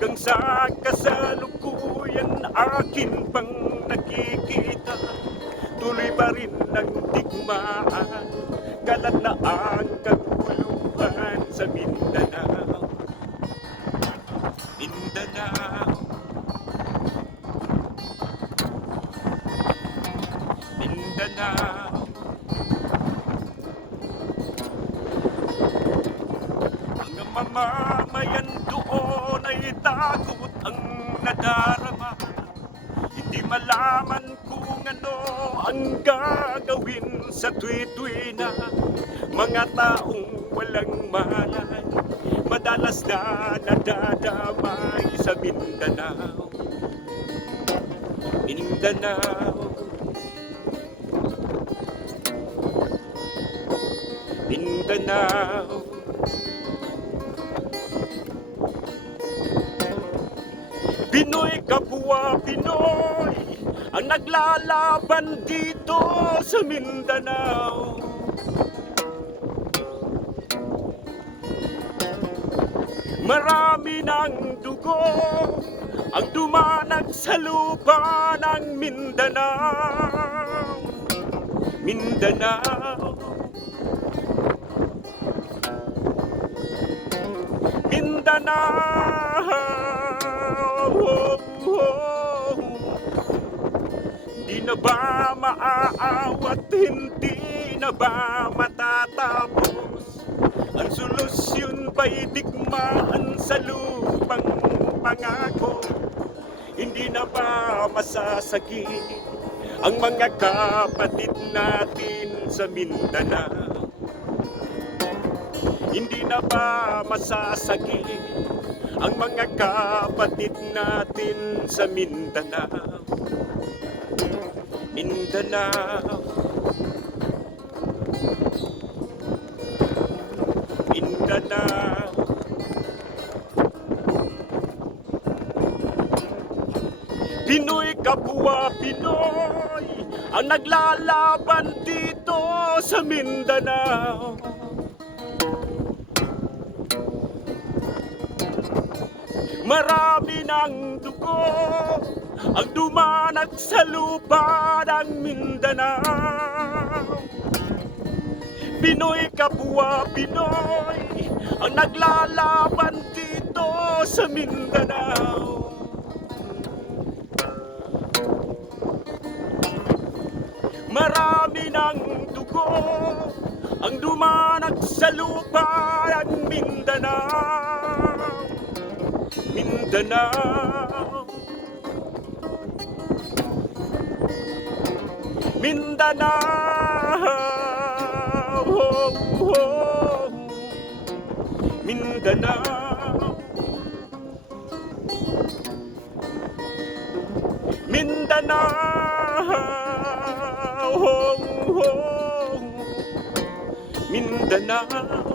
hanggang sa kasalukuyan akin pang nakikita. Tuloy pa rin ang digmaan, kalat na ang kaguluhan sa Mindanao. Mindanao, Mindanao. Ang mamamayan doon ay takot ang nadarama. Hindi malaman kung ano ang gagawin sa tuwi-tuwi na mga taong walang malay, madalas na nadadamay sa Mindanao. Mindanao, Mindanao. Pinoy kapwa Pinoy ang naglalaban dito sa Mindanao. Marami ng dugo ang dumanag sa lupa ng Mindanao. Mindanao, Mindanao. Di na ba maaawat, hindi na ba matatapos? Ang solusyon ba'y digmaan sa lupang pangako? Hindi na ba masasagip ang mga kapatid natin sa Mindanao? Hindi na ba masasagip ang mga kapatid natin sa Mindanao? Mindanao, Mindanao. Pinoy kapwa Pinoy ang naglalaban dito sa Mindanao. Marami ng dugo ang dumanag sa lupa ng Mindanao. Pinoy kapwa Pinoy ang naglalaban dito sa Mindanao. Marami ng dugo ang dumanag sa lupa ng Mindanao. Mindanao, Mindanao, Mindanao, Mindanao, Mindanao.